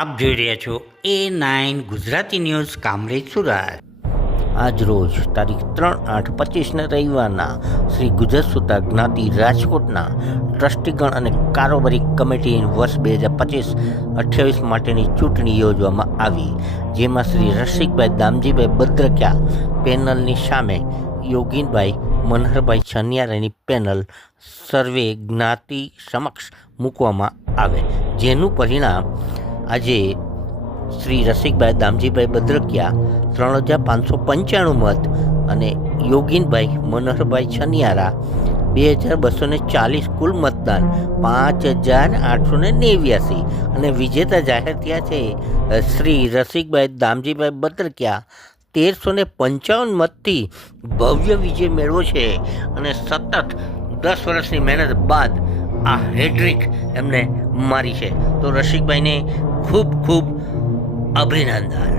આપ જોઈ રહ્યા છો A nine Gujarati news, Kamrej, Surat. આજ તારીખ ત્રણ આઠ પચીસના રવિવારના શ્રી ગુજરાત સુતા જ્ઞાતિ રાજકોટના ટ્રસ્ટીગણ અને કારોબારી કમિટી વર્ષ બે હજાર પચીસ અઠ્યાવીસ માટેની ચૂંટણી યોજવામાં આવી, જેમાં શ્રી રસિકભાઈ દામજીભાઈ બદ્રક્યા પેનલની સામે યોગીનભાઈ મનહરભાઈ છનિયારાની પેનલ સર્વે જ્ઞાતિ સમક્ષ મૂકવામાં આવે, જેનું પરિણામ આજે શ્રી રસિકભાઈ દામજીભાઈ બદ્રકિયા ત્રણ હજાર પાંચસો પંચાણું મત અને યોગીનભાઈ મનોહરભાઈ છનિયારા બે હજાર બસો ને ચાલીસ કુલ મતદાન પાંચ હજાર આઠસો ને નેવ્યાસી. અને વિજેતા જાહેર થયા છે શ્રી રસિકભાઈ દામજીભાઈ બદ્રકિયા તેરસો ને પંચાવન મતથી ભવ્ય વિજય મેળવો છે. અને સતત દસ વર્ષની મહેનત બાદ આ હેડ્રિક એમને મારી છે. તો રસિકભાઈને ખૂબ ખૂબ અભિનંદન.